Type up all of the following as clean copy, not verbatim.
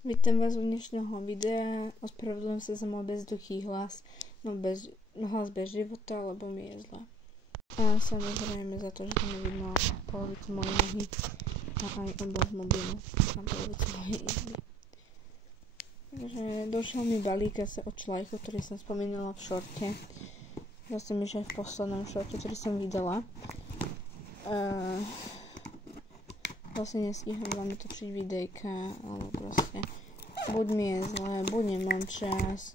Vítam vás u dnešného videa. Ospravedlňujem sa za môj bezduchý hlas. Hlas bez života, lebo mi je zle. A samozrejme za to, že tam nevidno polovicu mojej nohy a aj obloh mobilu a polovicu mojej izby. Takže došiel mi balík asi od Schleichu, ktorý som spomínala v šorte. Zase mi, že v poslednom šorte, ktorý som videla. Vlastne nestíham vám točiť videjka, alebo proste buď mi je zle, buď nemám čas,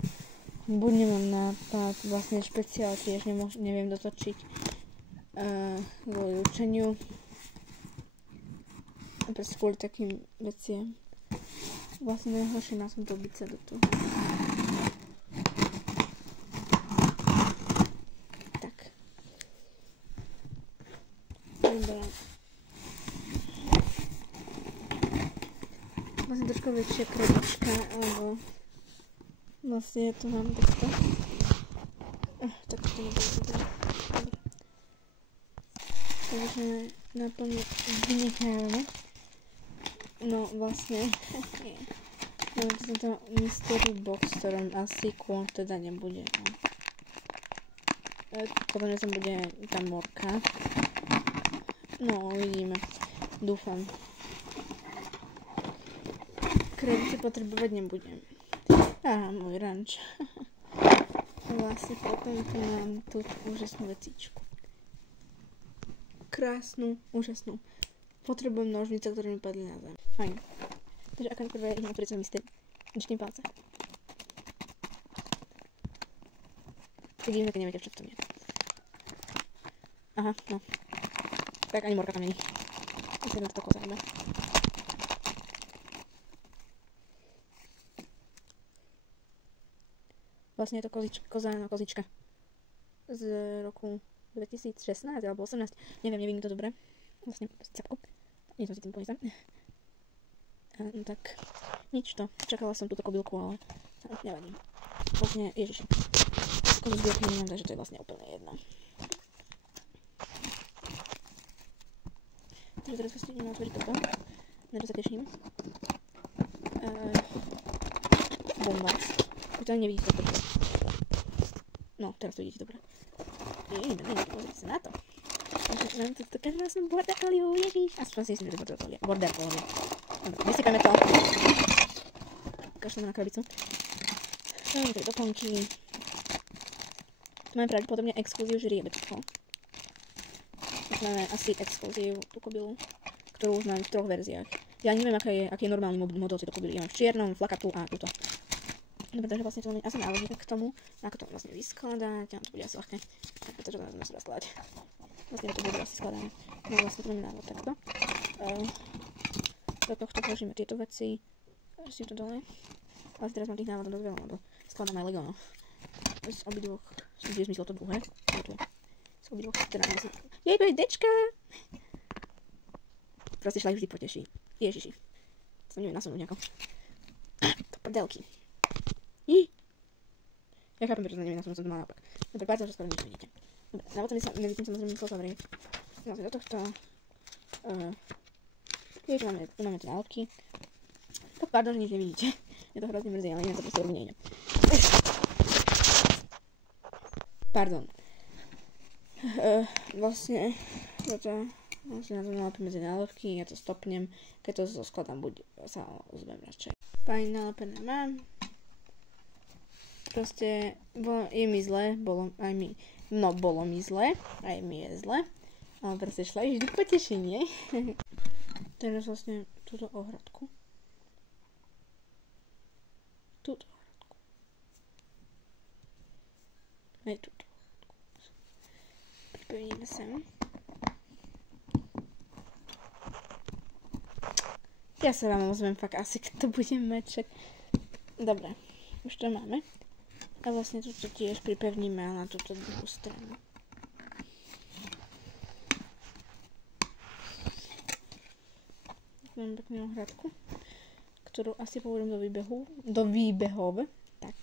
buď nemám nápad, vlastne špeciál tiež neviem dotočiť kvôli učeniu. A proste kvôli takým veciam. Vlastne najhoršie na som dobiť sa do toho. Tak. Dobre. Vlastne trošku väčšia krabička, alebo vlastne tu mám takto. Tak to nebude dobré. Takže naplno vynechávame. No vlastne mám to mystery box, v ktorom asi kôň teda nebude. Potom som bude tam morka. No uvidíme. Dúfam. Krabice potrebovať nebudem. Aha, môj ranč. Vlastne potom tu mám tú úžasnú vecičku. Krásnu, úžasnú. Potrebujem nožnice, ktoré mi padli na zem. Fajn. Takže aká prvé idem otvoriť sa mystery. Držím palce. Vidím, že neviete, čo to je. Aha, no. Tak ani morka tam není. Myslím, že to koza iba. Vlastne je to kozička z roku 2016 alebo 18. Neviem to dobre. Vlastne capku. Nie som si tým poistá. No tak, nič to. Čakala som túto kobylku, ale nevadí. Vlastne, ježiši. Kozu zbierky nemám, takže to je vlastne úplne jedno. Takže teraz vlastne ideme otvoriť toto. Na čo sa teším. Bombas. Už to ani nevidíte dobre. No, teraz to vidíte dobre. Pozrite sa na to. Mám tu krásnu border collie, ježiš. Aspoň si myslím, že border collie. Dobre, vysypeme to. Kašleme na krabicu. Máme tady doplnky. Tu máme pravdepodobne exkluzív žriebečko. Máme asi exkluzív tú kobylu, ktorú už mám v 3 verziách. Ja neviem, aký je normálny model tejto kobily. Ja mám v čiernom, flakatu a túto. Dobre, takže vlastne to máme asi návodník k tomu, ako to vlastne vyskladať, a to bude asi ľahké, pretože to nás musí skladať. Vlastne to bude asi skladáme. No vlastne to máme návod takto. Do tohto vložíme tieto veci, si to dole. Ale teraz mám tých návodov dosť veľa, lebo skladám aj Legóno. Z obidvoch, je zmyslo to druhé. Z obidvoch, teda myslím. Jej, to je dečka! Proste Schleich vždy poteší. Ježiši. To neviem nasunúť nejako. To prdelky. Ja chápem, prečo to neviem, som to mal naopak. Dobre, pár že skoro nič vidíte. Dobre, na potom medzi tým samozrejme musel zavrieť. Vlastne do tohto. Tu máme tie nálepky. Tak pardon, že nič nevidíte. Je to hrozne mrzí, ale iné to proste robiť nejde. Pardon. Vlastne na to nalepím medzi nálepky, ja to stopnem. Keď to skladám, buď sa ozvem radšej. Fajn, nalepené mám. Proste je mi zle, bolo mi zle, aj mi je zle, ale proste Schleich vždy potešenie. Teraz vlastne túto ohradku. Aj túto ohradku. Pripevníme sem. Ja sa vám ozvem fakt asi, keď to budem mať. Dobre, už to máme. A vlastne toto tiež pripevníme na túto druhú stranu. Mám peknú ohradku, ktorú asi povedem do výbehov. Tak.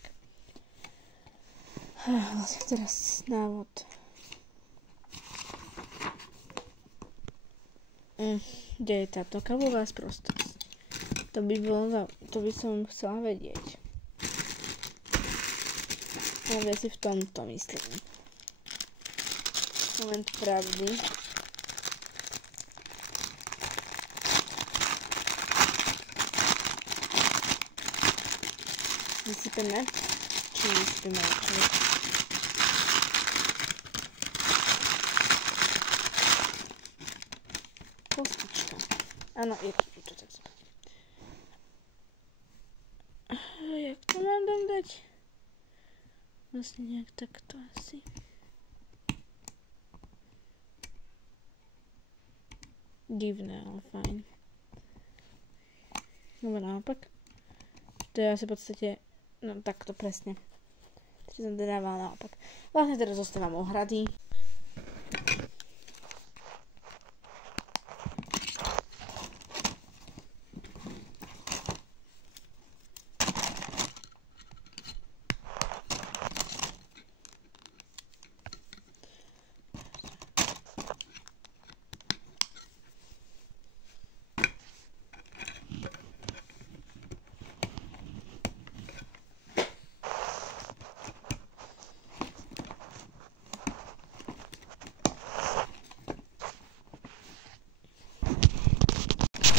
Vlastne teraz návod. Kde je táto kavová sprostosť? To by som chcela vedieť. Ale si v tomto myslím. Moment pravdy. Vysypeme? Či vysypeme radšej? Kostička. Áno, je to tuto, tak sa. Jak to mám tam dať? Vlastne nejak takto asi. Divné, ale fajn. Dobre, naopak. To je asi v podstate, no takto presne. To som teda dávala naopak. Vlastne teraz zostávam ohrady.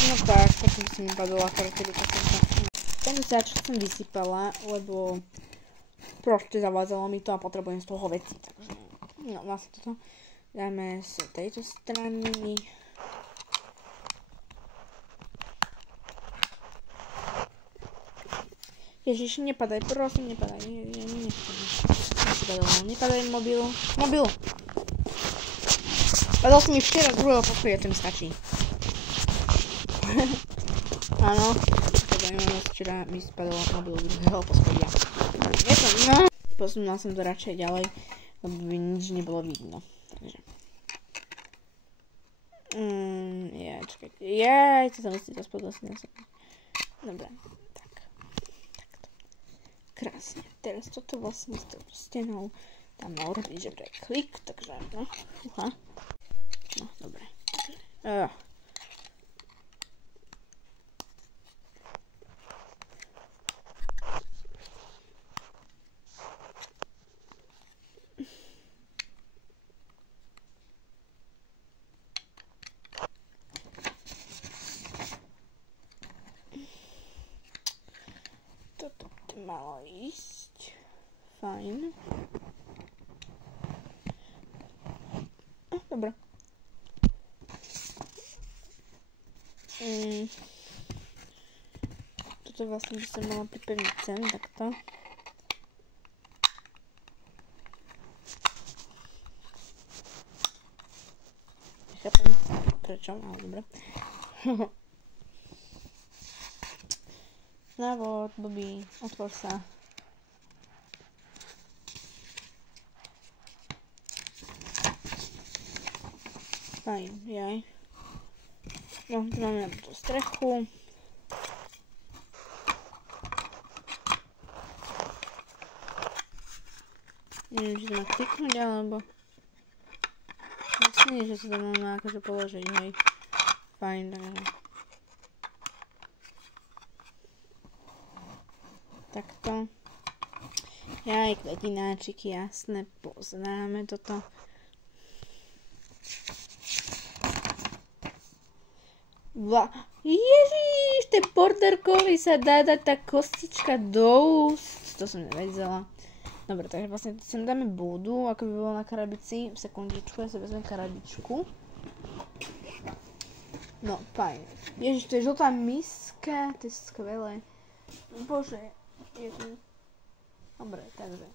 No tak, potom som vypadala kartelika. Tento sáčok som vysypala, lebo proste zavádzalo mi to a potrebujem z toho veci. Takže, no vlastne toto dáme z tejto strany. Ježiš, nepadaj, prosím, nepadaj. Nepadaj mobil. Mobil! Padal si mi včera z druhého poschodia, to mi stačí. Áno, včera mi spadol mobil z druhého poschodia. Je to, no. Posunula som to radšej ďalej, lebo by nič nebolo vidno. Takže. Čakajte. To sa myslí, to spod vlastne. Dobre, tak. Takto. Krásne. Teraz toto vlastne s tou stenou tam má urobiť, že pre klik, takže no. No, dobre. Toto by malo ísť. Fajn. Dobre. Toto vlastne by som mala pripevniť sem, takto. Nechápem prečo, ale dobre. Návod, Bobby, otvor sa. Fajn, jaj. No, tu máme na tú strechu. Neviem, či to má kliknúť, alebo... Vlastne nie, že sa to má akože položiť, hej. Fajn, takže... Takto. Jaj, kvetináčiky, jasné, poznáme toto. Ježiš, tej borderkovi sa dá dať tá kostička do úst. To som nevedela. Dobre, takže vlastne sem dáme budu, ako by bolo na karabici. Sekundičku, ja si vezmem karabičku. No, fajn. Ježiš, to je žltá miska, to je skvelé. Bože, ježiš. Dobre, takže.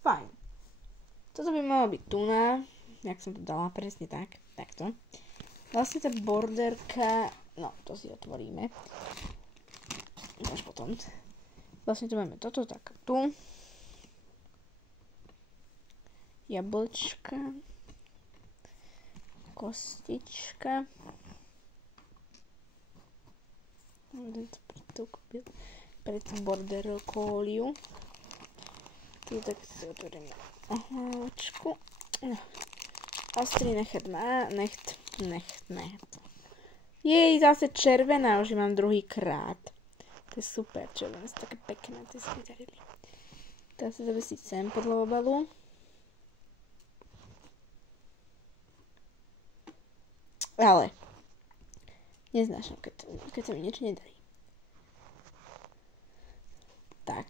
Fajn. Toto by malo byť tuna. Jak som to dala, presne tak. Takto. Vlastne tá borderka, no to si otvoríme. Až potom. Vlastne tu máme toto, tak tu. Jablčka. Kostička. Pre tú borderkóliu. Tu tak si otvoríme hlavičku. Ostri necht má, necht. Jej, zase červená, už ju mám druhýkrát. To je super, červené sú také pekné, to si vydarili. Teraz sa zavesiť sem podľa obalu. Ale neznášam, keď sa mi niečo nedarí. Tak.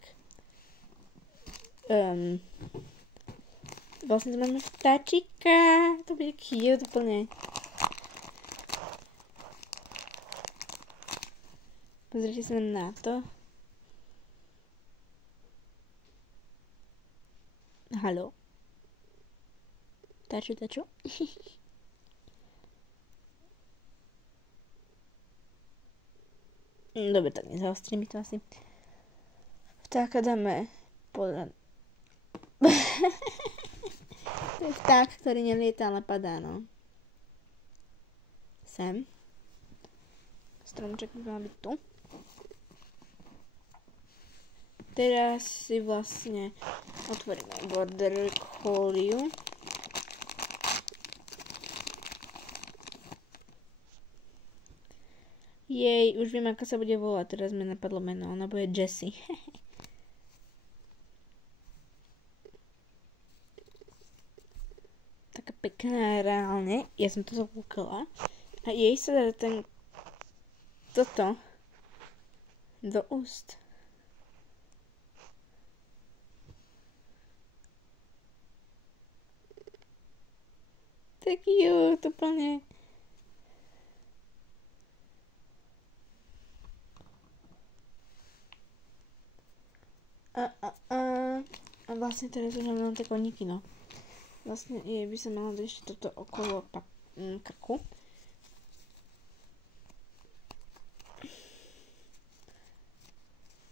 Vlastne tu máme vtáčika. To bude cute úplne. Pozrite sa na to. Haló. Vtáču. Dobre, tak nezaostri mi to asi. Vtáka dáme podľa... To je vták, ktorý nelieta, ale padá, no. Sem. Stromček by mal byť tu. Teraz si vlastne otvoríme border collie. Jej, už viem, ako sa bude volať. Teraz mi napadlo meno. Ona bude Jessie. Taká pekná reálne. Ja som to zakúkala. A jej sa dá toto do úst. Tak cute, úplne. A vlastne teraz už mám také koníky, no. Vlastne jej by sa malo dať ešte toto okolo krku.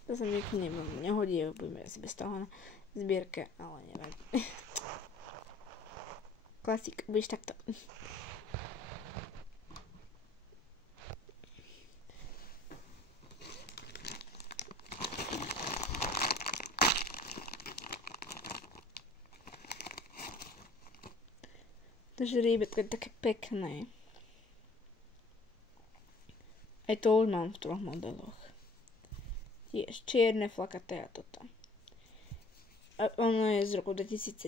To sa mi nehodí, budeme asi bez toho na zbierke, ale nevadí. Klasik, budeš takto. To žríbetko je také pekné. Aj to už mám v 3 modeloch. Tiež čierne, flakaté a toto. A ono je z roku 2017.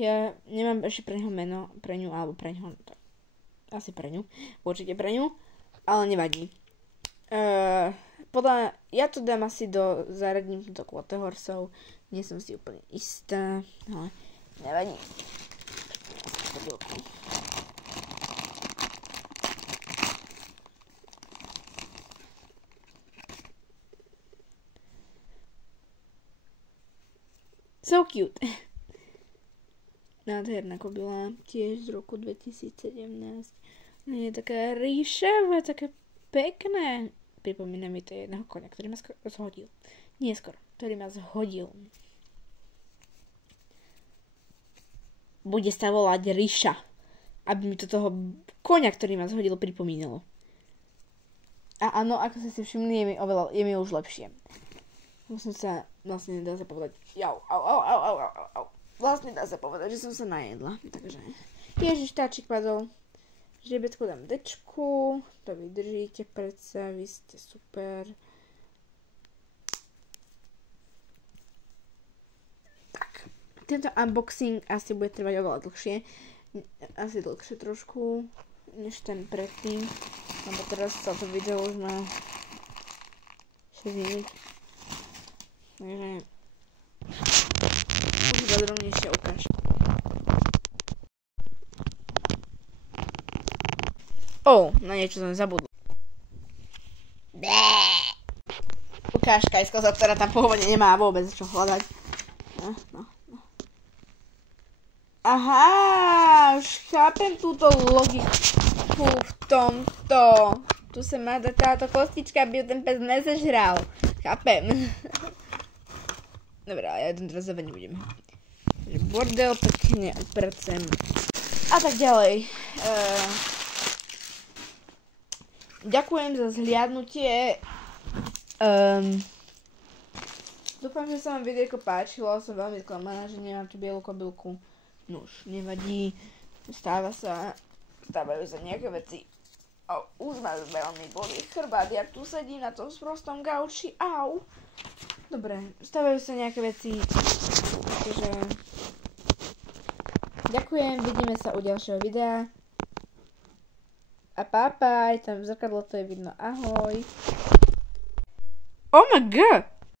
Ja nemám ešte pre ňo meno, pre ňu, alebo pre ňo, asi pre ňu, určite pre ňu, ale nevadí. Ja to dám asi zaradím do Quarterhorsov, nie som si úplne istá, ale nevadí. So cute. Nádherná kobila, tiež z roku 2017. Je taká ríšavá, také pekné. Pripomína mi to jedného koňa, ktorý ma zhodil. Nie skoro, ktorý ma zhodil. Bude sa volať Ríša, aby mi to toho koňa, ktorý ma zhodil, pripomínalo. A áno, ako ste si všimli, je mi už lepšie. Vlastne nedá sa povedať, Vlastne dá sa povedať, že som sa najedla, takže... Ježiš, táčik padol. Žriebetku dám dečku, to vydržíte predsa, vy ste super. Tak, tento unboxing asi bude trvať oveľa dlhšie. Asi dlhšie trošku, než ten predtým. Lebo teraz sa to video už má 6 minút. Takže... už podrobnejšia ukážka. Na niečo som zabudla. Ukážka je skoza, ktorá tam pôvodne nemá vôbec čo hľadať. No. Aha, už chápem túto logiku v tomto. Tu sa má dať táto kostička, aby ju ten pes nezežral. Chápem. Dobre, ale ja jeden teraz zave nebudem. Bordel pekne upracem. A tak ďalej. Ďakujem za zhliadnutie. Dúfam, že sa vám videjko páčilo. Som veľmi sklamaná, že nemám tú bielu kobylku. Nuž, nevadí. Stáva sa. stávajú sa nejaké veci. Už ma veľmi bolí chrbát, ja tu sedím na tom sprostom gauči, au. Dobre, stávajú sa nejaké veci, takže ďakujem, vidíme sa u ďalšieho videa. A pápaj, tam v zrkadlo to je vidno, ahoj. Oh my god!